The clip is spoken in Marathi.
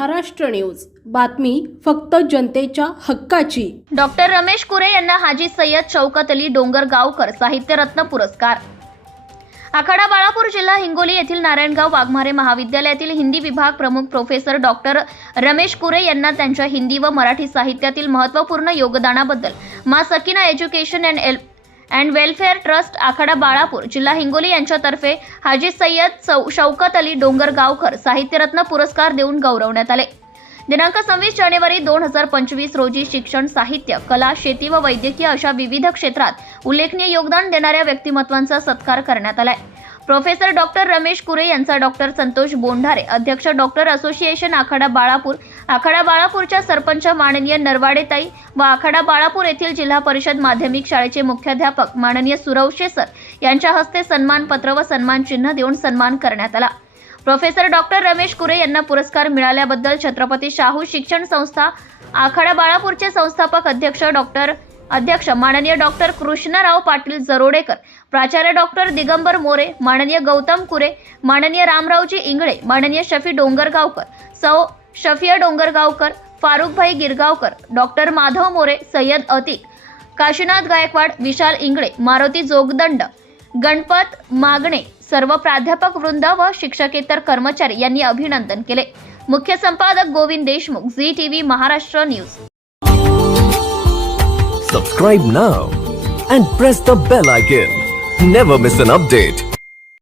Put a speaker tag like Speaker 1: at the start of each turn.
Speaker 1: महाराष्ट्र न्यूज. बातमी फक्त जनतेच्या हक्काची.
Speaker 2: डॉक्टर रमेश कुरे यांना हाजी सय्यद शौकत अली डोंगरगावकर साहित्य रत्न पुरस्कार. आखाडा बाळापूर जिल्हा हिंगोली येथील नारायणगाव वाघमारे महाविद्यालयातील हिंदी विभाग प्रमुख प्रोफेसर डॉक्टर रमेश कुरे यांना त्यांच्या हिंदी व मराठी साहित्यातील महत्त्वपूर्ण योगदानाबद्दल मा Sakina education and L and welfare trust Akhada Balapur जिल्हा हिंगोली यांच्यातर्फे हाजी सय्यद सौ शौकत अली डोंगरगावकर साहित्यरत्न पुरस्कार देऊन गौरवण्यात आले. दिनांक सव्वीस जानेवारी दोन हजार पंचवीस रोजी शिक्षण साहित्य कला शेती व वैद्यकीय अशा विविध क्षेत्रात उल्लेखनीय योगदान देणाऱ्या व्यक्तिमत्वांचा सत्कार करण्यात आलाय. प्रोफेसर डॉक्टर रमेश कुरे यांचा डॉक्टर संतोष बोंढारे अध्यक्ष डॉक्टर असोसिएशन आखाडा बाळापूर आखाडा बाळापूरच्या सरपंच माननीय नरवाडेताई व आखाडा बाळापूर येथील जिल्हा परिषद माध्यमिक शाळेचे मुख्याध्यापक माननीय सुरवशे सर यांच्या हस्ते सन्मानपत्र व सन्मान चिन्ह देऊन सन्मान करण्यात आला. प्रोफेसर डॉक्टर रमेश कुरे यांना पुरस्कार मिळाल्याबद्दल छत्रपती शाहू शिक्षण संस्था आखाडा बाळापूरचे संस्थापक अध्यक्ष डॉक्टर अध्यक्ष माननीय डॉक्टर कृष्णराव पाटील जरोडेकर प्राचार्य डॉक्टर दिगंबर मोरे माननीय गौतम कुरे माननीय रामरावजी इंगळे माननीय शफी डोंगरगावकर सौ शफिया डोंगरगावकर फारुखभाई गिरगावकर डॉक्टर माधव मोरे सय्यद अतिक काशीनाथ गायकवाड विशाल इंगळे मारुती जोगदंड गणपत मागणे सर्व प्राध्यापक वृंद व शिक्षकेतर कर्मचारी यांनी अभिनंदन केले. मुख्य संपादक Govind Deshmukh Zee TV Maharashtra news.
Speaker 3: Subscribe now and press the bell icon never miss an update